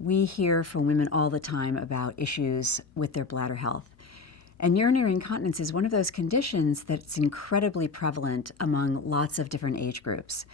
We hear from women all the time about issues with their bladder health. And urinary incontinence is one of those conditions that's incredibly prevalent among lots of different age groups.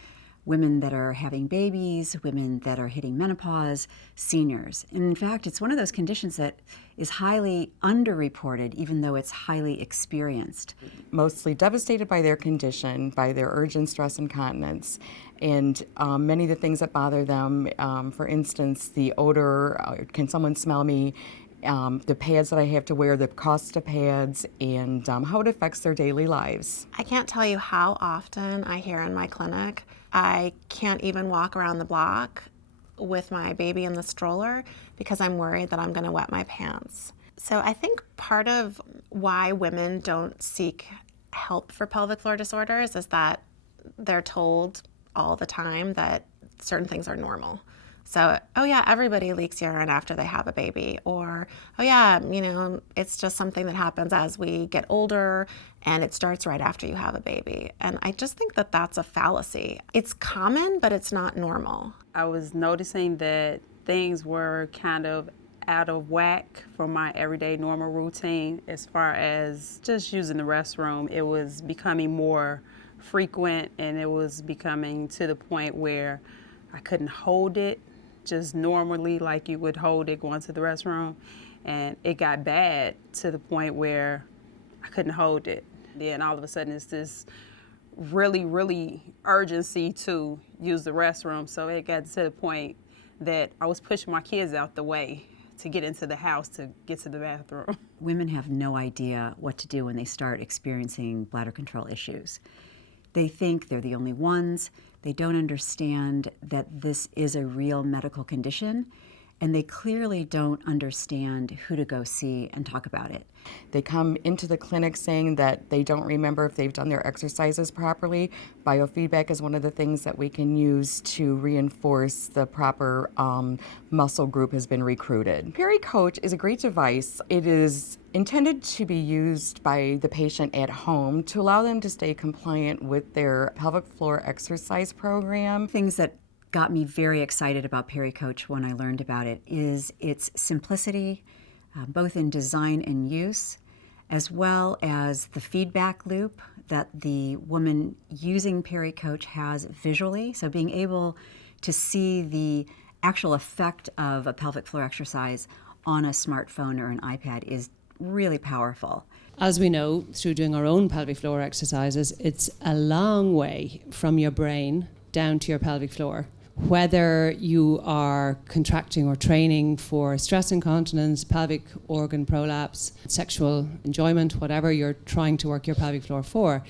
Women that are having babies, women that are hitting menopause, seniors. And in fact, it's one of those conditions that is highly underreported, even though it's highly experienced. Mostly devastated by their condition, by their urgent stress incontinence, and many of the things that bother them, for instance, the odor, can someone smell me, the pads that I have to wear, the cost of pads, and how it affects their daily lives. I can't tell you how often I hear in my clinic, I can't even walk around the block with my baby in the stroller because I'm worried that I'm going to wet my pants. So I think part of why women don't seek help for pelvic floor disorders is that they're told all the time that certain things are normal. So, oh yeah, everybody leaks urine after they have a baby. Or, oh yeah, it's just something that happens as we get older and it starts right after you have a baby. And I just think that that's a fallacy. It's common, but it's not normal. I was noticing that things were kind of out of whack for my everyday normal routine as far as just using the restroom. It was becoming more frequent and it was becoming to the point where I couldn't hold it just normally like you would hold it going to the restroom, and it got bad to the point where I couldn't hold it. Then all of a sudden it's this really urgency to use the restroom, so it got to the point that I was pushing my kids out the way to get into the house to get to the bathroom. Women have no idea what to do when they start experiencing bladder control issues. They think they're the only ones. They don't understand that this is a real medical condition, and they clearly don't understand who to go see and talk about it. They come into the clinic saying that they don't remember if they've done their exercises properly. Biofeedback is one of the things that we can use to reinforce the proper muscle group has been recruited. PeriCoach is a great device. It is intended to be used by the patient at home to allow them to stay compliant with their pelvic floor exercise program. Things that got me very excited about PeriCoach when I learned about it is its simplicity, both in design and use, as well as the feedback loop that the woman using PeriCoach has visually. So being able to see the actual effect of a pelvic floor exercise on a smartphone or an iPad is really powerful. As we know, through doing our own pelvic floor exercises, it's a long way from your brain down to your pelvic floor. Whether you are contracting or training for stress incontinence, pelvic organ prolapse, sexual enjoyment, whatever you're trying to work your pelvic floor for,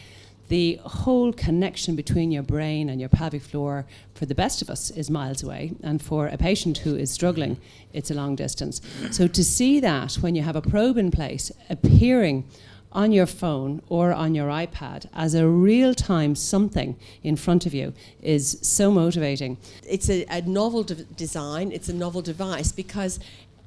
the whole connection between your brain and your pelvic floor, for the best of us, is miles away. And for a patient who is struggling, it's a long distance. So to see that when you have a probe in place appearing on your phone or on your iPad as a real-time something in front of you is so motivating. It's a novel design, it's a novel device because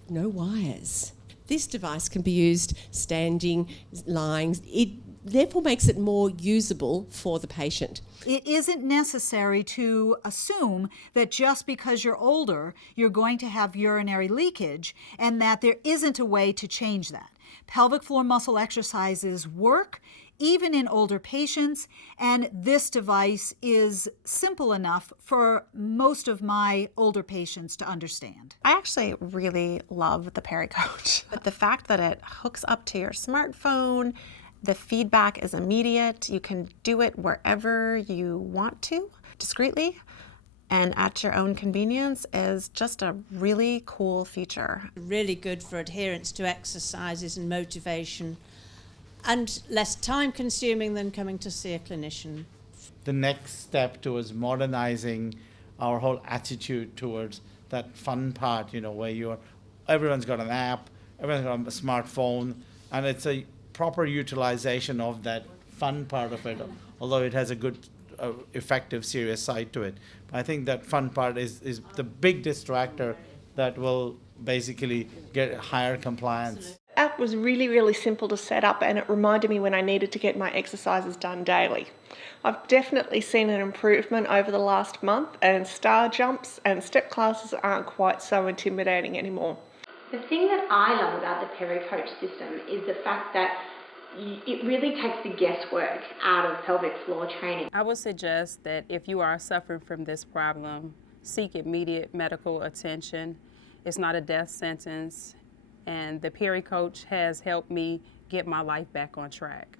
no wires. This device can be used standing, lying. It therefore makes it more usable for the patient. It isn't necessary to assume that just because you're older, you're going to have urinary leakage and that there isn't a way to change that. Pelvic floor muscle exercises work even in older patients, and this device is simple enough for most of my older patients to understand. I actually really love the PeriCoach. But the fact that it hooks up to your smartphone, the feedback is immediate, you can do it wherever you want to, discreetly, and at your own convenience is just a really cool feature. Really good for adherence to exercises and motivation, and less time consuming than coming to see a clinician. The next step towards modernizing our whole attitude towards that fun part, where everyone's got an app, everyone's got a smartphone, and it's a proper utilization of that fun part of it, although it has a good effective, serious side to it. I think that fun part is the big distractor that will basically get higher compliance. App was really, really simple to set up, and it reminded me when I needed to get my exercises done daily. I've definitely seen an improvement over the last month, and star jumps and step classes aren't quite so intimidating anymore. The thing that I love about the PeriCoach system is the fact that it really takes the guesswork out of pelvic floor training. I would suggest that if you are suffering from this problem, seek immediate medical attention. It's not a death sentence, and the PeriCoach has helped me get my life back on track.